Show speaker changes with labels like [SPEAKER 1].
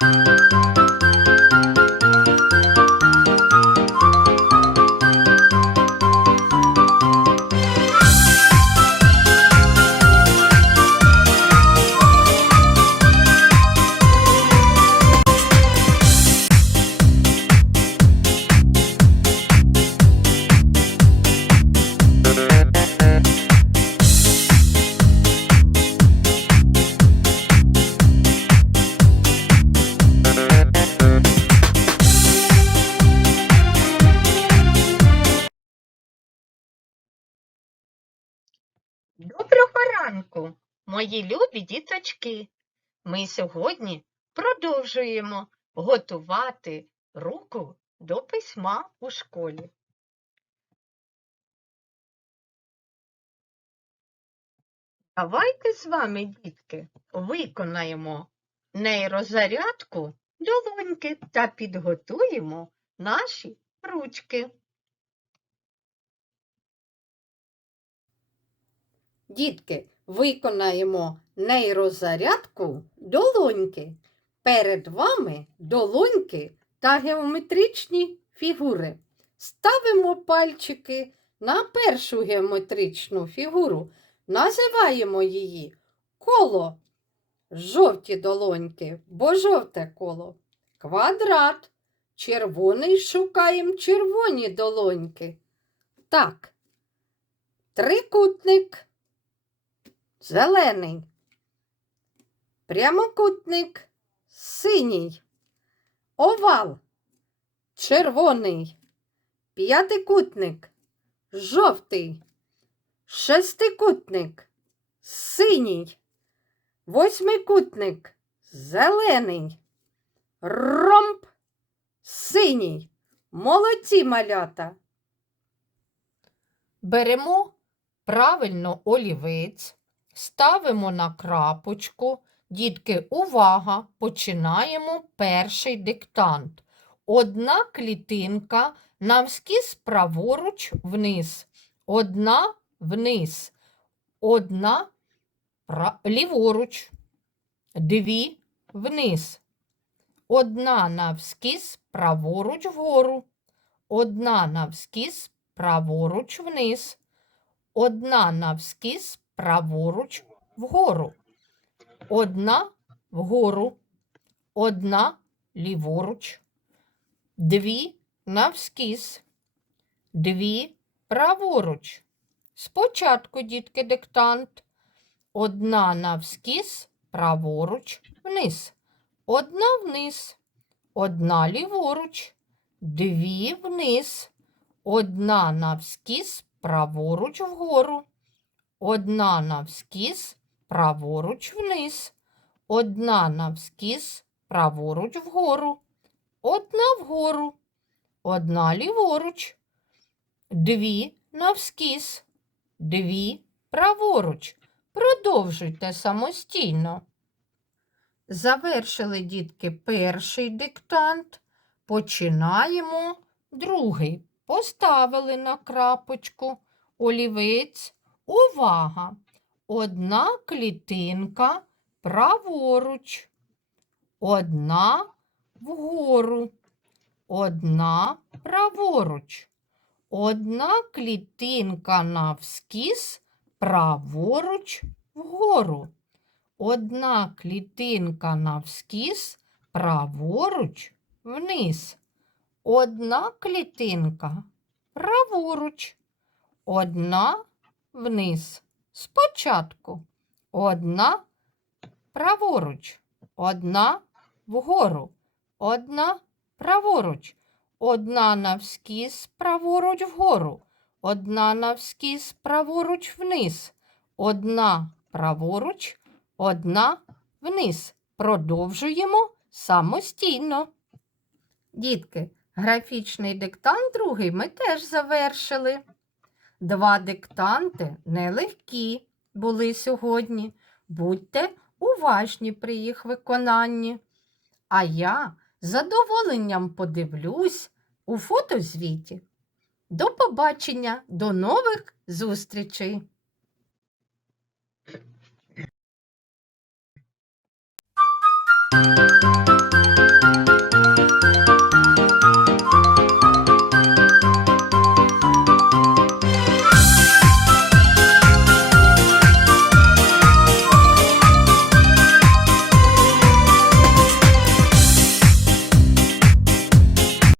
[SPEAKER 1] you Доброго ранку, мої любі діточки. Ми сьогодні продовжуємо готувати руку до письма у школі. Давайте з вами, дітки, виконаємо нейрозарядку долоньки та підготуємо наші ручки.
[SPEAKER 2] Дітки, виконаємо нейрозарядку долоньки. Перед вами долоньки та геометричні фігури. Ставимо пальчики на першу геометричну фігуру. Називаємо її коло. Жовті долоньки, бо жовте коло. Квадрат. Червоний шукаємо червоні долоньки. Так. Трикутник зелений, прямокутник синій, овал червоний, п'ятикутник жовтий, шестикутник синій, восьмикутник зелений, ромб синій. Молодці малята.
[SPEAKER 1] Беремо правильно олівець, ставимо на крапочку. Дітки, увага! Починаємо перший диктант. Одна клітинка навскіз праворуч вниз, одна вниз, одна ліворуч, дві вниз, одна навскіз праворуч вгору, одна навскіз праворуч вниз, одна навскіз праворуч вгору, одна вгору, одна ліворуч, дві навскіз, дві праворуч. Спочатку, дітки, диктант. Одна навскіз, праворуч, вниз, одна вниз, одна ліворуч, дві вниз, одна навскіз, праворуч вгору, одна навскіз, праворуч вниз, одна навскіз, праворуч вгору, одна вгору, одна ліворуч, дві навскіз, дві праворуч. Продовжуйте самостійно. Завершили дітки перший диктант. Починаємо другий. Поставили на крапочку олівець. Увага! Одна клітинка праворуч, одна вгору, одна праворуч, одна клітинка навскіз праворуч вгору, одна клітинка навскіз праворуч вниз, одна клітинка праворуч, одна вниз. Спочатку одна праворуч, одна вгору, одна праворуч, одна навскіз праворуч вгору, одна навскіз праворуч вниз, одна праворуч, одна вниз. Продовжуємо самостійно. Дітки, графічний диктант другий ми теж завершили. Два диктанти нелегкі були сьогодні. Будьте уважні при їх виконанні. А я з задоволенням подивлюсь у фотозвіті. До побачення, до нових зустрічей!